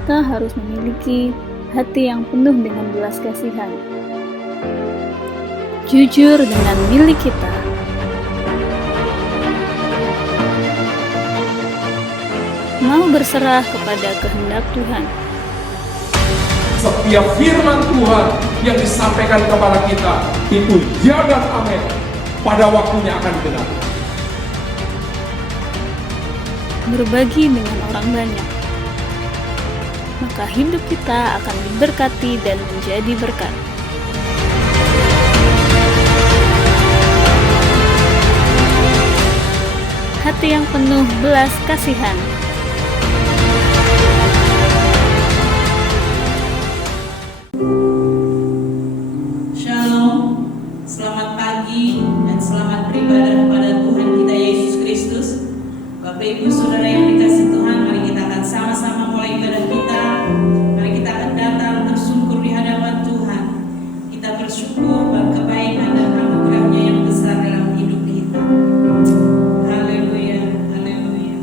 kita harus memiliki hati yang penuh dengan belas kasihan, jujur dengan milik kita, mau berserah kepada kehendak Tuhan. Setiap firman Tuhan yang disampaikan kepada kita itu ya dan amin, pada waktunya akan digenapi. Berbagi dengan orang banyak, maka hidup kita akan diberkati dan menjadi berkat. Hati yang penuh belas kasihan. Shalom, selamat pagi dan selamat beribadah kepada Tuhan kita Yesus Kristus. Bapak Ibu Saudara yang dikasihi Tuhan, mari kita akan sama-sama mulai ibadah kita. Mari kita akan datang bersungkur di hadapan Tuhan. Kita bersyukur buat kebaikan dan anugerah-Nya yang besar dalam hidup kita. Haleluya, haleluya.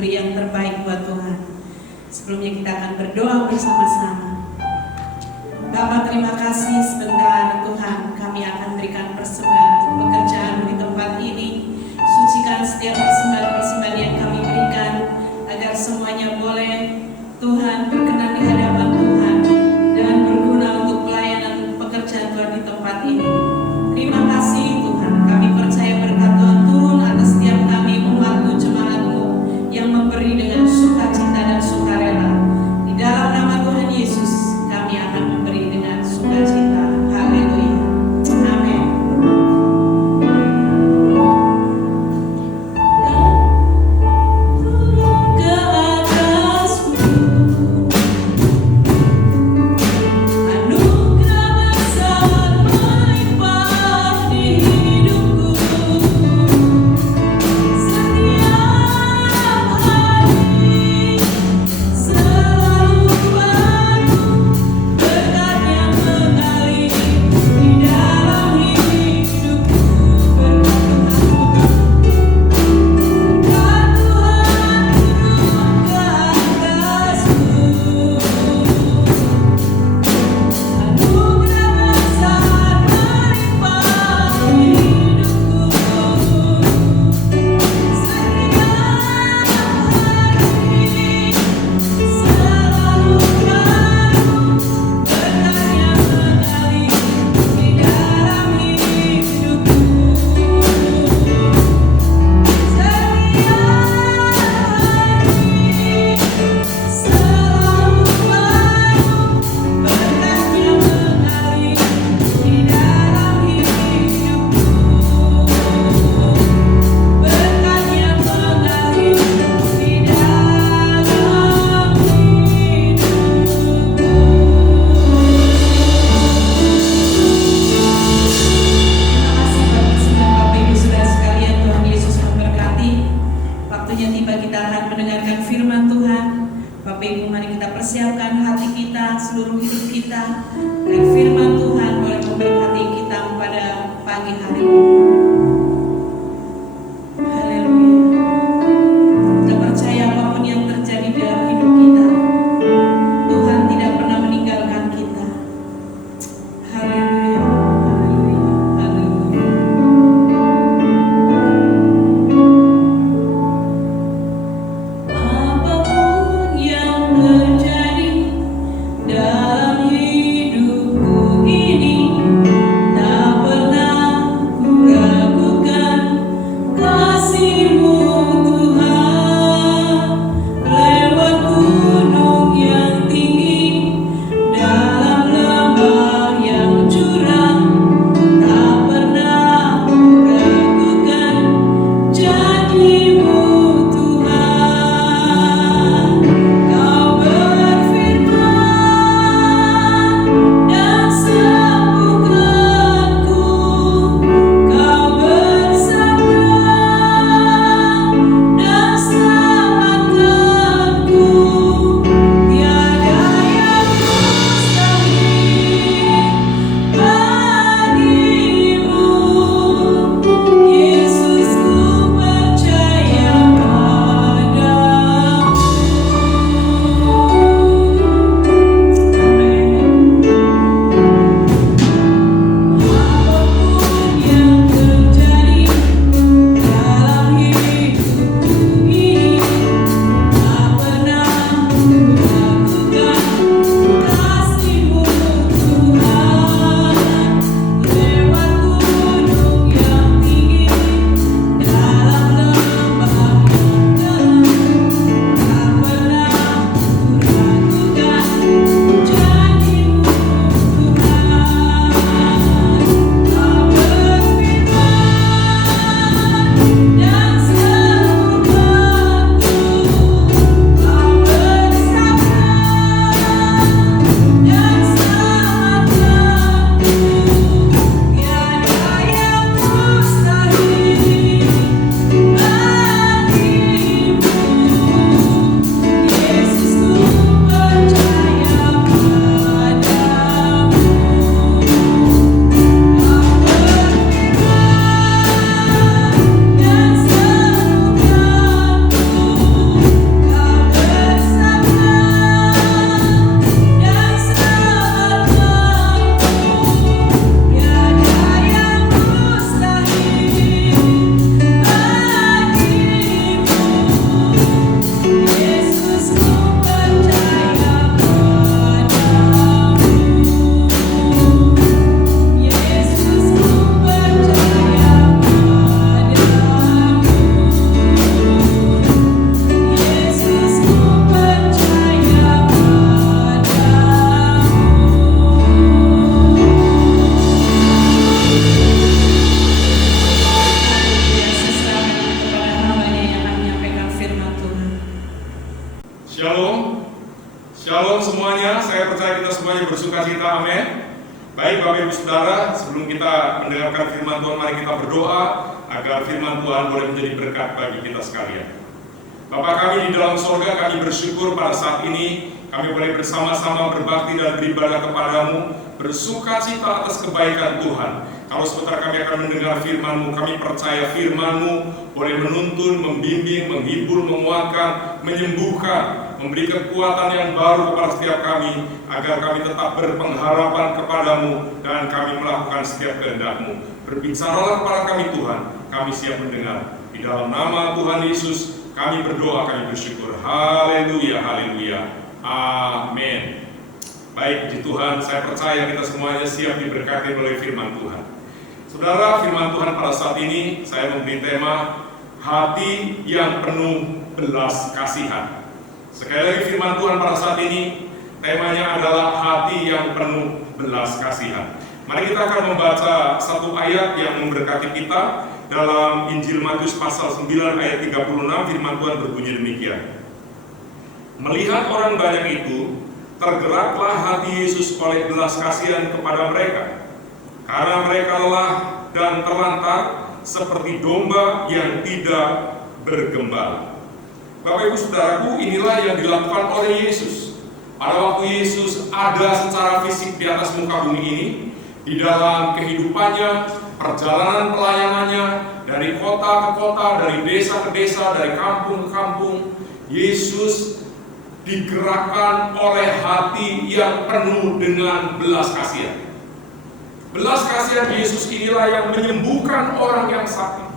memberi yang terbaik buat Tuhan. Sebelumnya kita akan berdoa bersama-sama. Bapa, terima kasih sebentar Tuhan, kami akan berikan persembahan pekerjaan di tempat ini. Sucikan setiap persembahan-persembahan yang kami berikan, agar semuanya boleh Tuhan berkenan di hadapan Tuhan dan berguna untuk pelayanan pekerjaan Tuhan di tempat ini. Terima kasih Tuhan, kami percaya berkat Tuhan turun atas setiap kami umat-Mu, jemaat-Mu yang memberi dengan sukacita dan sukarela. Di dalam nama Tuhan Yesus kami akan memberi dengan sukacita. Haleluya. Amin. Ke atasku anugerah besar melimpah di hidupku. Setiap hari selalu baru berkat yang mengalir di dalam hidupku. Berkat Tuhan turun ke atasku, anugerah besar melimpah di hidupku. Setiap hari selalu baru berkat yang mengalir di dalam hidupku. Waktunya tiba, kita akan mendengarkan firman Tuhan. Bapak Ibu, mari kita persiapkan hati kita, seluruh hidup kita, agar firman Tuhan boleh memberkati kita pada pagi hari ini. Haleluya. Kita percaya apapun yang terjadi dalam hidup kita, Tuhan tidak pernah meninggalkan kita. Haleluya. Haleluya. Haleluya. Apapun yang terjadi dalam hidupku ini, tak pernah ku Shalom. Shalom semuanya, saya percaya kita semuanya bersuka cita, amin. Baik Bapak Ibu Saudara, sebelum kita mendengarkan firman Tuhan, mari kita berdoa agar firman Tuhan boleh menjadi berkat bagi kita sekalian. Bapa kami di dalam surga, kami bersyukur pada saat ini kami boleh bersama-sama berbakti dan beribadah kepadamu, bersuka cita atas kebaikan Tuhan. Kalau sebentar kami akan mendengar firman-Mu, kami percaya firman-Mu boleh menuntun, membimbing, menghibur, menguatkan, menyembuhkan, memberi kekuatan yang baru kepada setiap kami, agar kami tetap berpengharapan kepadamu dan kami melakukan setiap kehendak-Mu. Berbicaralah kepada kami Tuhan, kami siap mendengar. Di dalam nama Tuhan Yesus, kami berdoa, kami bersyukur. Haleluya, haleluya. Amin. Baik, puji Tuhan, saya percaya kita semuanya siap diberkati oleh firman Tuhan. Saudara, firman Tuhan pada saat ini saya memberi tema hati yang penuh belas kasihan. Sekali lagi firman Tuhan pada saat ini temanya adalah hati yang penuh belas kasihan. Mari kita akan membaca satu ayat yang memberkati kita dalam Injil Matius pasal 9 ayat 36. Firman Tuhan berbunyi demikian. Melihat orang banyak itu, tergeraklah hati Yesus oleh belas kasihan kepada mereka, karena mereka lelah dan terlantar seperti domba yang tidak bergembala. Bapak Ibu Saudaraku, inilah yang dilakukan oleh Yesus. Pada waktu Yesus ada secara fisik di atas muka bumi ini, di dalam kehidupannya, perjalanan pelayanannya, dari kota ke kota, dari desa ke desa, dari kampung ke kampung, Yesus digerakkan oleh hati yang penuh dengan belas kasihan. Belas kasihan Yesus inilah yang menyembuhkan orang yang sakit.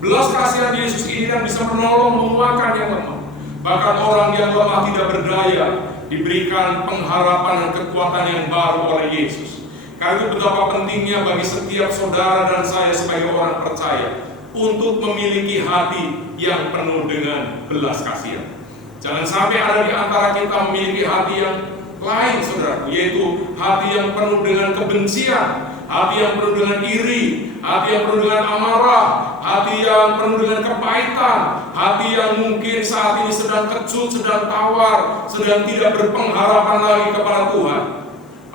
Belas kasihan Yesus ini yang bisa menolong menguatkan yang lemah. Bahkan orang yang lemah tidak berdaya diberikan pengharapan dan kekuatan yang baru oleh Yesus. Karena itu betapa pentingnya bagi setiap saudara dan saya sebagai orang percaya untuk memiliki hati yang penuh dengan belas kasihan. Jangan sampai ada di antara kita memiliki hati yang lain, saudara, yaitu hati yang penuh dengan kebencian, hati yang penuh dengan iri, hati yang penuh dengan amarah, hati yang penuh dengan kepahitan, hati yang mungkin saat ini sedang kecut, sedang tawar, sedang tidak berpengharapan lagi kepada Tuhan.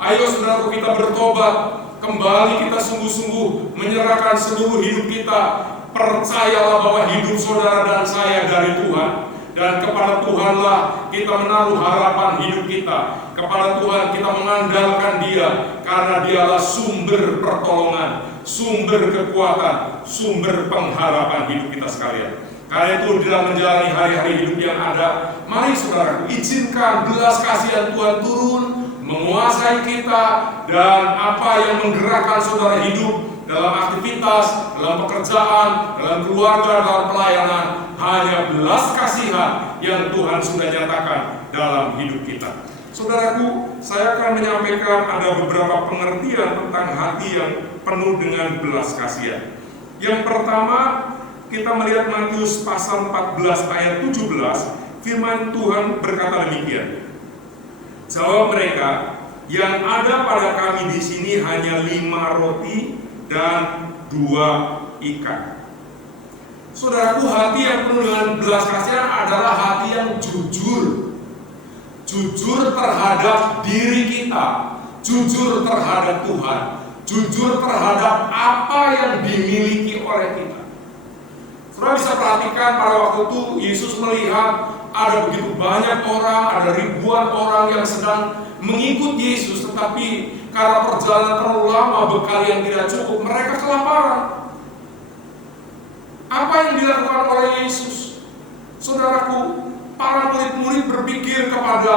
Ayo saudara, kita bertobat, kembali kita sungguh-sungguh menyerahkan seluruh hidup kita. Percayalah bahwa hidup saudara dan saya dari Tuhan. Dan kepada Tuhanlah kita menaruh harapan hidup kita. Kepada Tuhan kita mengandalkan Dia, karena Dialah sumber pertolongan, sumber kekuatan, sumber pengharapan hidup kita sekalian. Karena itu dalam menjalani hari-hari hidup yang ada, mari saudara, izinkan belas kasihan Tuhan turun, menguasai kita, dan apa yang menggerakkan saudara hidup dalam aktivitas, dalam pekerjaan, dalam keluarga, dalam pelayanan, hanya belas kasihan yang Tuhan sudah nyatakan dalam hidup kita. Saudaraku, saya akan menyampaikan ada beberapa pengertian tentang hati yang penuh dengan belas kasihan. Yang pertama, kita melihat Matius pasal 14 ayat 17, firman Tuhan berkata demikian. Jawab mereka, yang ada pada kami di sini hanya 5 roti dan 2 ikan. Saudaraku, hati yang penuh dengan belas kasihan adalah hati yang jujur. Jujur terhadap diri kita, jujur terhadap Tuhan, jujur terhadap apa yang dimiliki oleh kita. Saudara bisa perhatikan pada waktu itu Yesus melihat ada begitu banyak orang, ada ribuan orang yang sedang mengikut Yesus, tetapi karena perjalanan terlalu lama, bekal yang tidak cukup, mereka kelaparan. Apa yang dilakukan oleh Yesus? Saudaraku, para murid-murid berpikir kepada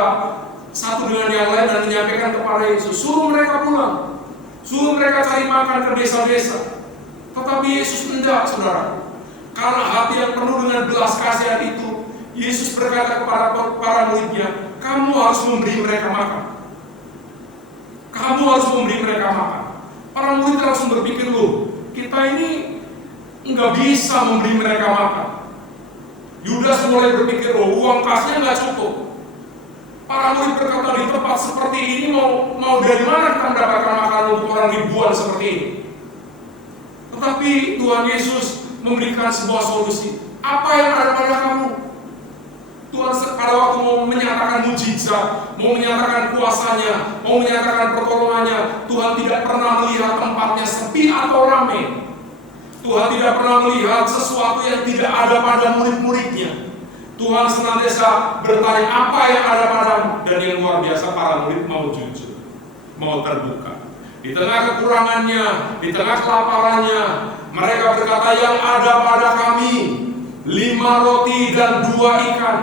satu dengan yang lain dan menyampaikan kepada Yesus, suruh mereka pulang, suruh mereka cari makan ke desa-desa. Tetapi Yesus tidak, saudara. Karena hati yang penuh dengan belas kasihan itu, Yesus berkata kepada para muridnya, kamu harus memberi mereka makan. Kamu harus memberi mereka makan. Para murid langsung berpikir, loh, kita ini nggak bisa memberi mereka makan. Yudas mulai berpikir, oh, uang kasnya nggak cukup. Para murid berkata, di tempat seperti ini mau dari mana kita mendapatkan makanan untuk orang ribuan seperti ini? Tetapi Tuhan Yesus memberikan sebuah solusi. Apa yang ada pada kamu? Tuhan pada waktu mau menyatakan mujizat, mau menyatakan kuasanya, mau menyatakan pertolongannya, Tuhan tidak pernah melihat tempatnya sepi atau ramai. Tuhan tidak pernah melihat sesuatu yang tidak ada pada murid-muridnya. Tuhan senantiasa bertanya apa yang ada padamu, dan yang luar biasa para murid mau jujur, mau terbuka. Di tengah kekurangannya, di tengah kelaparannya, mereka berkata, yang ada pada kami 5 roti dan 2 ikan.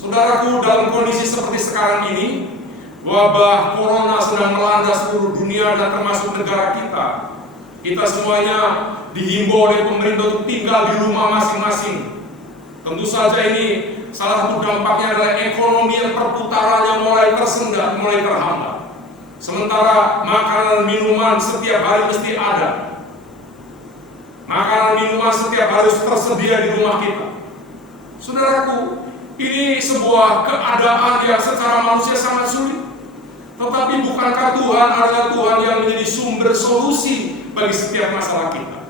Saudaraku, dalam kondisi seperti sekarang ini, wabah corona sedang melanda seluruh dunia dan termasuk negara kita. Kita semuanya dihimbau oleh pemerintah untuk tinggal di rumah masing-masing. Tentu saja ini salah satu dampaknya adalah ekonomi yang perputarannya mulai tersendat, mulai terhambat. Sementara makanan minuman setiap hari mesti ada. Makanan minuman setiap hari tersedia di rumah kita. Saudaraku, ini sebuah keadaan yang secara manusia sangat sulit. Tetapi bukankah Tuhan adalah Tuhan yang menjadi sumber solusi bagi setiap masalah kita?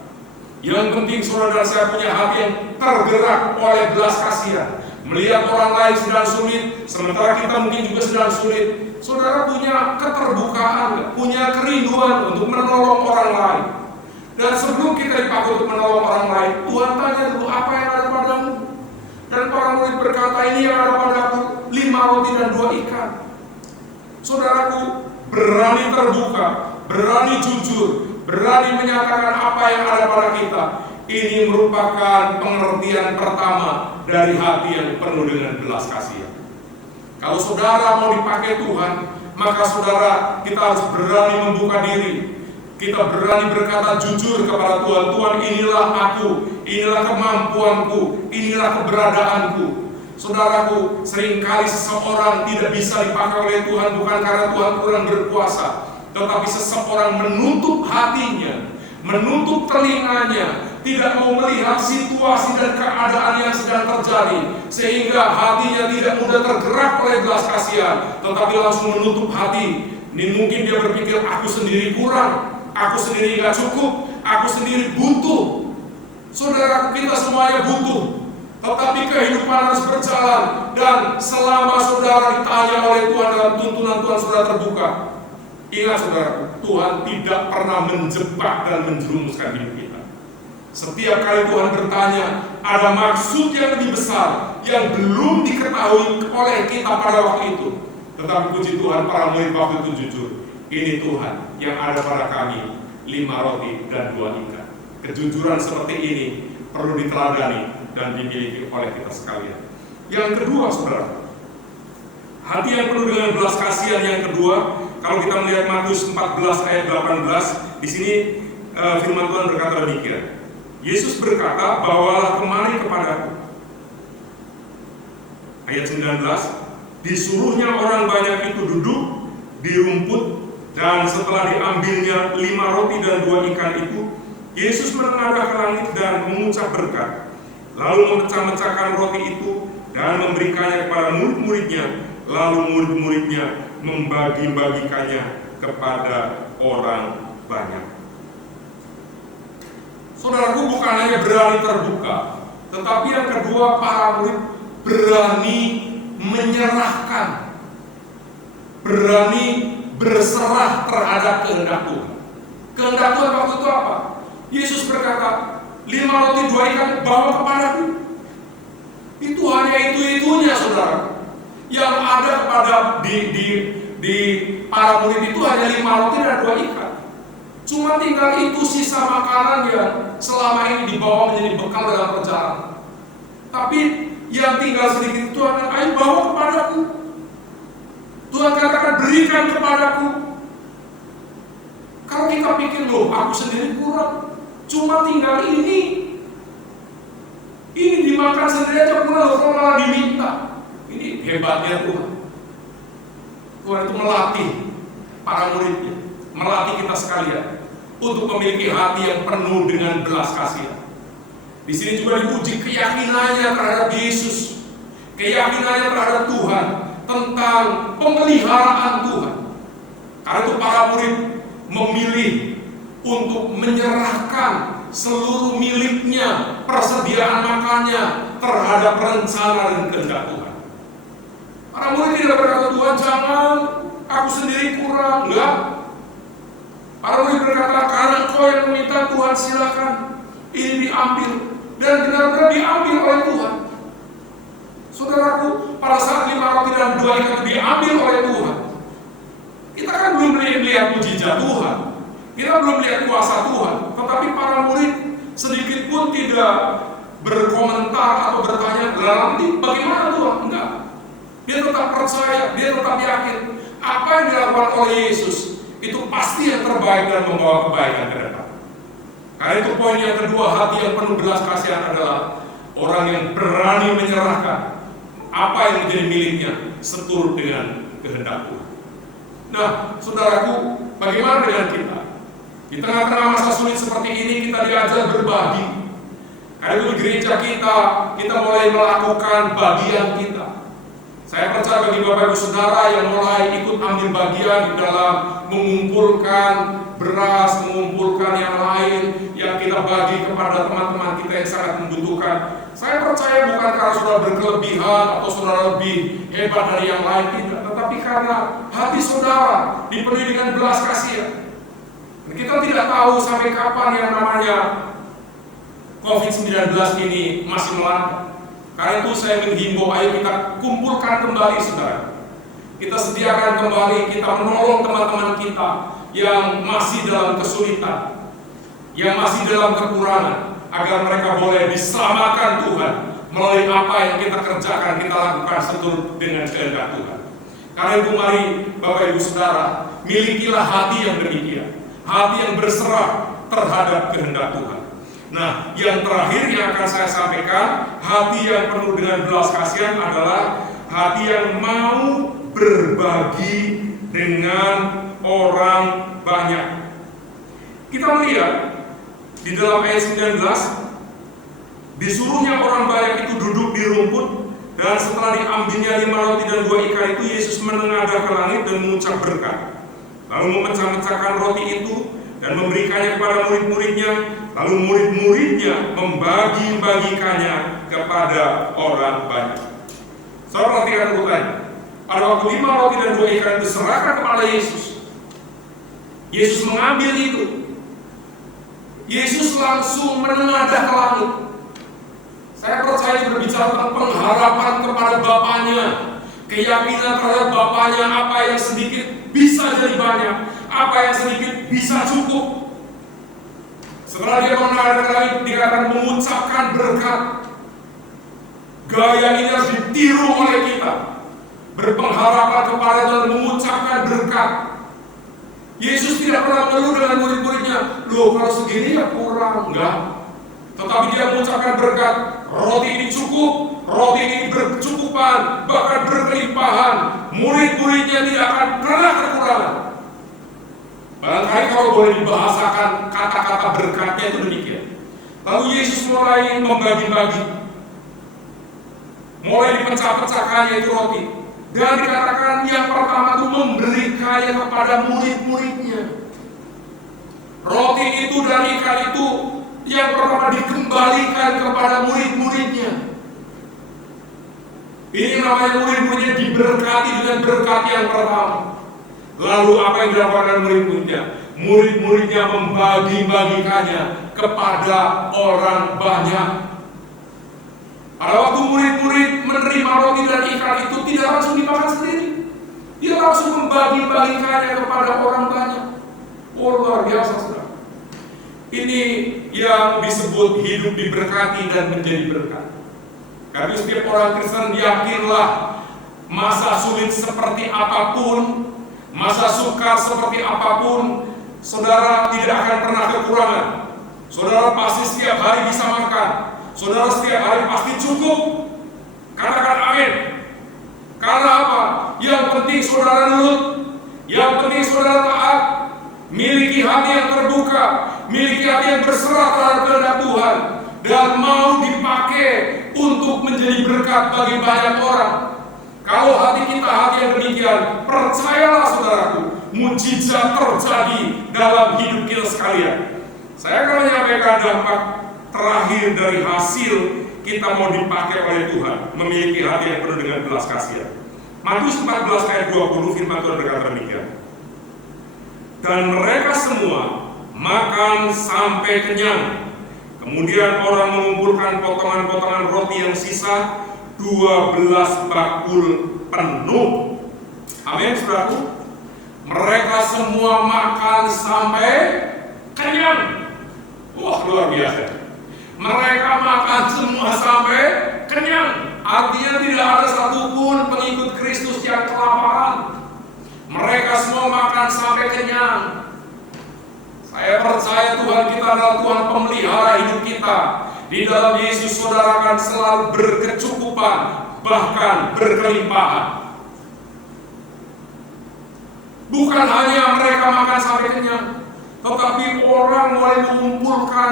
Yang penting saudara dan saya punya hati yang tergerak oleh belas kasihan. Melihat orang lain sedang sulit, sementara kita mungkin juga sedang sulit. Saudara punya keterbukaan, punya kerinduan untuk menolong orang lain. Dan sebelum kita dipakai untuk menolong orang lain, Tuhan tanya dulu, apa yang ada padamu? Dan para murid berkata, ini yang ada padaku 5 roti dan 2 ikan. Saudaraku, berani terbuka, berani jujur, berani menyatakan apa yang ada pada kita. Ini merupakan pengertian pertama dari hati yang penuh dengan belas kasihan. Kalau saudara mau dipakai Tuhan, maka saudara, kita harus berani membuka diri. Kita berani berkata jujur kepada Tuhan, Tuhan inilah aku, inilah kemampuanku, inilah keberadaanku. Saudaraku, seringkali seseorang tidak bisa dipakai oleh Tuhan bukan karena Tuhan kurang berkuasa, tetapi seseorang menutup hatinya, menutup telinganya, tidak mau melihat situasi dan keadaan yang sedang terjadi, sehingga hatinya tidak mudah tergerak oleh belas kasihan, tetapi langsung menutup hati. Ini mungkin dia berpikir, aku sendiri kurang, aku sendiri gak cukup, aku sendiri butuh. Saudara, kita semuanya butuh, tetapi kehidupan harus berjalan. Dan selama saudara ditanya oleh Tuhan dalam tuntunan Tuhan, saudara terbuka. Ingat saudara, Tuhan tidak pernah menjebak dan menjerumuskan hidup kita. Setiap kali Tuhan bertanya, ada maksud yang lebih besar yang belum diketahui oleh kita pada waktu itu. Tetapi puji Tuhan, para murid waktu itu jujur. Ini Tuhan yang ada pada kami 5 roti dan 2 ikan. Kejujuran seperti ini perlu diteladani dan dimiliki oleh kita sekalian. Yang kedua saudara, hati yang penuh dengan belas kasihan yang kedua, kalau kita melihat Matius 14 ayat 18, di sini firman Tuhan berkata demikian. Yesus berkata, bawalah kemari kepadaku. Ayat 19, disuruhnya orang banyak itu duduk di rumput, dan setelah diambilnya 5 roti dan 2 ikan itu, Yesus menengadah ke langit dan mengucap berkat, lalu memecah-mecahkan roti itu dan memberikannya kepada murid-muridnya, lalu murid-muridnya membagi-bagikannya kepada orang banyak. Saudaraku, bukan hanya berani terbuka, tetapi yang kedua, para murid berani menyerahkan, berani berserah terhadap kehendak Tuhan. Kehendak Tuhan waktu itu apa? Yesus berkata, 5 roti 2 ikan bawa kepadaku. Itu hanya itu-itunya saudara. Yang ada pada di para murid itu hanya 5 roti dan 2 ikan. Cuma tinggal itu sisa makanan yang selama ini dibawa menjadi bekal dalam perjalanan. Tapi yang tinggal sedikit itu Tuhan, ayo bawa kepadaku. Tuhan katakan, berikan kepadaku. Kalau kita pikir, loh aku sendiri kurang, cuma tinggal ini dimakan sendiri aja kurang, loh malah diminta. Ini hebatnya Tuhan. Tuhan itu melatih para muridnya, melatih kita sekalian untuk memiliki hati yang penuh dengan belas kasihan. Di sini juga diuji keyakinannya terhadap Yesus, keyakinannya terhadap Tuhan, tentang pemeliharaan Tuhan. Karena itu para murid memilih untuk menyerahkan seluruh miliknya, persediaan makannya, terhadap rencana dan kehendak Tuhan. Para murid tidak berkata, Tuhan jangan, aku sendiri kurang. Enggak. Para murid berkata, karena Engkau yang meminta, Tuhan silakan, ini diambil. Dan benar-benar diambil oleh Tuhan. Saudaraku, pada saat 5 roti dan 2 ikan diambil oleh Tuhan, kita kan belum melihat mujizat Tuhan, kita belum melihat kuasa Tuhan. Tetapi para murid sedikit pun tidak berkomentar atau bertanya, nanti bagaimana Tuhan? Enggak. Dia tetap percaya, dia tetap yakin apa yang dilakukan oleh Yesus itu pasti yang terbaik dan membawa kebaikan ke depan. Karena itu poin yang kedua, hati yang penuh belas kasihan adalah orang yang berani menyerahkan apa yang menjadi miliknya seturut dengan kehendak Tuhan. Nah, saudaraku, bagaimana dengan kita? Di tengah-tengah masa sulit seperti ini kita diajar berbagi. Karena itu di gereja kita mulai melakukan bagian kita. Saya percaya bagi Bapak Ibu Saudara yang mulai ikut ambil bagian di dalam mengumpulkan beras, mengumpulkan yang lain yang kita bagi kepada teman-teman kita yang sangat membutuhkan. Saya percaya bukan karena saudara berkelebihan atau saudara lebih hebat dari yang lain, tidak, tetapi karena hati saudara dipenuhi dengan belas kasihan. Kita tidak tahu sampai kapan yang namanya COVID-19 ini masih melanda. Karena itu saya menghimbau, ayo kita kumpulkan kembali saudara. Kita sediakan kembali, kita menolong teman-teman kita yang masih dalam kesulitan, yang masih dalam kekurangan, agar mereka boleh diselamatkan Tuhan melalui apa yang kita kerjakan, kita lakukan seturut dengan kehendak Tuhan. Karena itu mari Bapak Ibu Saudara, milikilah hati yang demikian, hati yang berserah terhadap kehendak Tuhan. Nah, yang terakhir yang akan saya sampaikan, hati yang penuh dengan belas kasihan adalah hati yang mau berbagi dengan orang banyak. Kita melihat di dalam ayat 19, disuruhnya orang banyak itu duduk di rumput, dan setelah diambilnya 5 roti dan 2 ikan itu, Yesus menengadah ke langit dan mengucap berkat, lalu memecah-mecahkan roti itu dan memberikannya kepada murid-muridnya, lalu murid-muridnya membagi-bagikannya kepada orang banyak. Saudara perhatikan urutannya. Pada waktu 5 roti dan 2 ikan itu diserahkan kepada Yesus, Yesus mengambil itu. Yesus langsung menengadah ke langit. Saya percaya berbicara tentang pengharapan kepada Bapaknya, keyakinan terhadap Bapaknya, apa yang sedikit bisa jadi banyak, apa yang sedikit bisa cukup. Setelah dia menengadah ke langit, dia akan mengucapkan berkat. Gaya ini harus ditiru oleh kita, berpengharapan kepada dan mengucapkan berkat. Yesus tidak pernah mengeluh dengan murid-muridnya, loh kalau segini ya kurang, enggak. Tetapi dia mengucapkan berkat, roti ini cukup, roti ini berkecukupan, bahkan berkelimpahan. Murid-muridnya tidak akan pernah kekurangan. Barangkali kalau boleh dibahasakan kata-kata berkatnya itu demikian. Lalu Yesus mulai membagi-bagi, mulai dipecah-pecahkannya itu roti. Dan dikatakan yang pertama itu memberikannya kepada murid-muridnya. Roti itu dan ikan itu yang pertama dikembalikan kepada murid-muridnya. Ini namanya murid-muridnya diberkati dengan berkat yang pertama. Lalu apa yang dilakukan murid-muridnya? Murid-muridnya membagi-bagikannya kepada orang banyak. Pada waktu murid-murid menerima roti dan ikan itu tidak langsung dimakan sendiri, dia langsung membagi-bagikannya kepada orang banyak. Oh, luar biasa, saudara. Ini yang disebut hidup diberkati dan menjadi berkat. Karena setiap orang Kristen yakinlah, masa sulit seperti apapun, masa sukar seperti apapun, saudara tidak akan pernah kekurangan. Saudara pasti setiap hari bisa makan. Saudara setiap hari pasti cukup. Katakan amin. Karena apa? Yang penting saudara nurut, yang penting saudara taat, miliki hati yang terbuka, miliki hati yang berserah terhadap kehendak Tuhan, dan mau dipakai untuk menjadi berkat bagi banyak orang. Kalau hati kita hati yang demikian, percayalah saudaraku, mujizat terjadi dalam hidup kita sekalian. Saya akan menyampaikan dampak terakhir dari hasil kita mau dipakai oleh Tuhan, memiliki hati yang penuh dengan belas kasihan. Matius 14 ayat 20 firman Tuhan berkata demikian. Dan mereka semua makan sampai kenyang. Kemudian orang mengumpulkan potongan-potongan roti yang sisa 12 bakul penuh. Amin, saudaraku. Mereka semua makan sampai kenyang. Wah, luar biasa. Mereka makan semua sampai kenyang. Artinya tidak ada satupun pengikut Kristus yang kelaparan. Mereka semua makan sampai kenyang. Saya percaya Tuhan kita adalah Tuhan pemelihara hidup kita. Di dalam Yesus saudara akan selalu berkecukupan, bahkan berkelimpahan. Bukan hanya mereka makan sampai kenyang, tetapi orang mulai mengumpulkan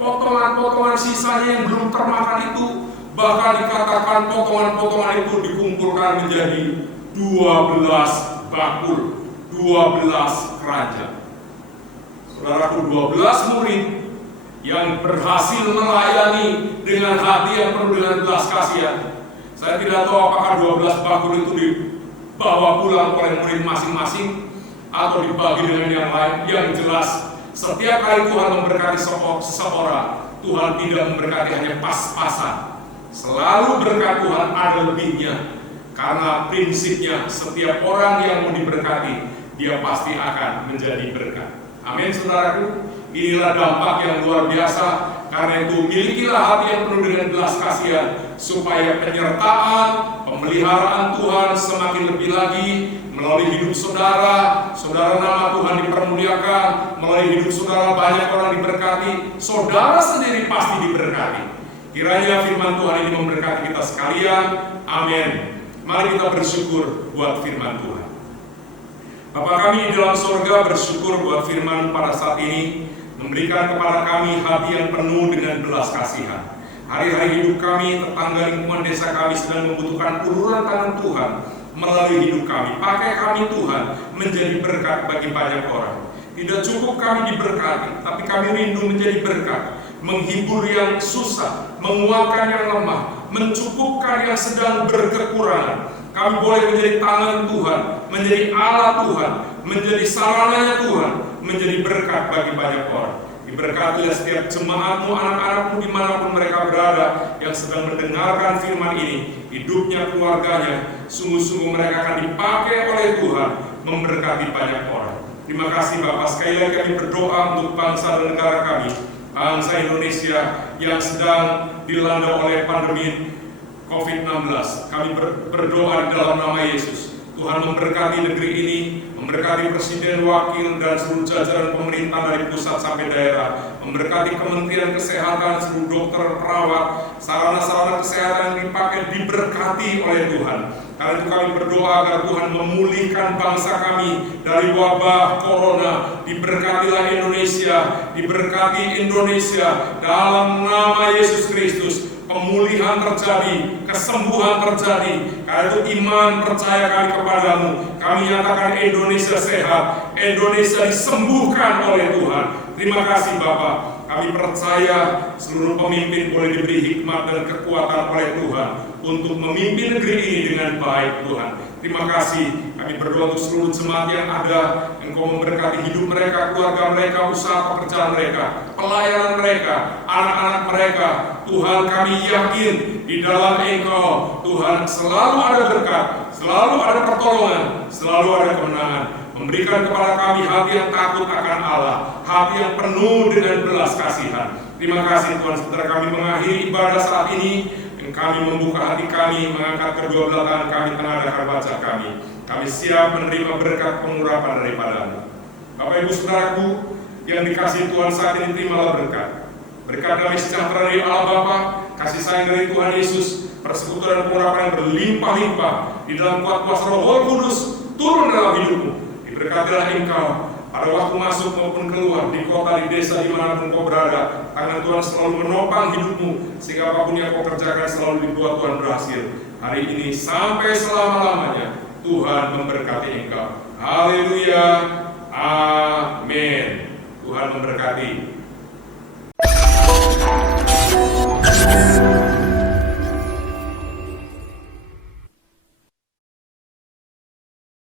potongan-potongan sisanya yang belum termakan itu. Bahkan dikatakan potongan-potongan itu dikumpulkan menjadi 12 bakul, 12 keranjang. Saudaraku, 12 murid yang berhasil melayani dengan hati yang penuh dengan belas kasihan. Saya tidak tahu apakah 12 bakul itu dibawa pulang oleh murid masing-masing atau dibagi dengan yang lain. Yang jelas, setiap kali Tuhan memberkati seseorang, Tuhan tidak memberkati hanya pas-pasan. Selalu berkat Tuhan ada lebihnya. Karena prinsipnya setiap orang yang mau diberkati, dia pasti akan menjadi berkat. Amin, saudaraku. Inilah dampak yang luar biasa. Karena itu milikilah hati yang penuh dengan belas kasihan, supaya penyertaan, pemeliharaan Tuhan semakin lebih lagi melalui hidup saudara. Saudara, nama Tuhan dipermuliakan. Melalui hidup saudara banyak orang diberkati. Saudara sendiri pasti diberkati. Kiranya firman Tuhan ini memberkati kita sekalian. Amin. Mari kita bersyukur buat firman Tuhan. Bapa kami di dalam sorga, bersyukur buat firman pada saat ini, memberikan kepada kami hati yang penuh dengan belas kasihan. Hari-hari hidup kami, tetangga lingkungan desa kami sedang membutuhkan uluran tangan Tuhan melalui hidup kami. Pakai kami Tuhan menjadi berkat bagi banyak orang. Tidak cukup kami diberkati, tapi kami rindu menjadi berkat, menghibur yang susah, menguatkan yang lemah, mencukupkan yang sedang berkekurangan. Kami boleh menjadi tangan Tuhan, menjadi alat Tuhan, menjadi sarananya Tuhan, menjadi berkat bagi banyak orang. Diberkatilah setiap jemaatmu, anak-anakmu dimanapun mereka berada, yang sedang mendengarkan firman ini, hidupnya, keluarganya, sungguh-sungguh mereka akan dipakai oleh Tuhan, memberkati banyak orang. Terima kasih Bapak, sekali lagi kami berdoa untuk bangsa dan negara kami, bangsa Indonesia yang sedang dilanda oleh pandemi COVID-19. Kami berdoa di dalam nama Yesus. Tuhan memberkati negeri ini, memberkati presiden, wakil, dan seluruh jajaran pemerintah dari pusat sampai daerah, memberkati Kementerian Kesehatan, seluruh dokter, perawat, sarana-sarana kesehatan yang dipakai diberkati oleh Tuhan. Karena itu kami berdoa agar Tuhan memulihkan bangsa kami dari wabah corona. Diberkatilah Indonesia, diberkati Indonesia dalam nama Yesus Kristus. Pemulihan terjadi, kesembuhan terjadi. Karena itu iman percaya kami kepadamu. Kami nyatakan Indonesia sehat, Indonesia disembuhkan oleh Tuhan. Terima kasih Bapak. Kami percaya seluruh pemimpin boleh diberi hikmat dan kekuatan oleh Tuhan untuk memimpin negeri ini dengan baik Tuhan. Terima kasih. Kami berdoa untuk seluruh jemaat yang ada. Engkau memberkati hidup mereka, keluarga mereka, usaha pekerjaan mereka, pelayanan mereka, anak-anak mereka. Tuhan, kami yakin di dalam Engkau, Tuhan, selalu ada berkat, selalu ada pertolongan, selalu ada kemenangan. Memberikan kepada kami hati yang takut akan Allah, hati yang penuh dengan belas kasihan. Terima kasih Tuhan, setelah kami mengakhiri ibadah saat ini, kami membuka hati kami, mengangkat kedua belah tangan kami, tengadahkan wajah kami. Kami siap menerima berkat pengurapan daripada-Mu. Bapak Ibu Saudaraku yang dikasihi Tuhan, saat ini terimalah berkat. Berkat damai sejahtera dari Allah Bapa, kasih sayang dari Tuhan Yesus, persekutuan dan pengurapan yang berlimpah-limpah di dalam kuat kuasa Roh Kudus turun dalam hidupmu. Diberkatilah engkau pada waktu masuk maupun keluar, di kota, di desa, dimanapun kau berada. Tangan Tuhan selalu menopang hidupmu, sehingga apapun yang kau kerjakan selalu dibuat Tuhan berhasil. Hari ini sampai selama-lamanya Tuhan memberkati engkau. Haleluya, amin. Tuhan memberkati.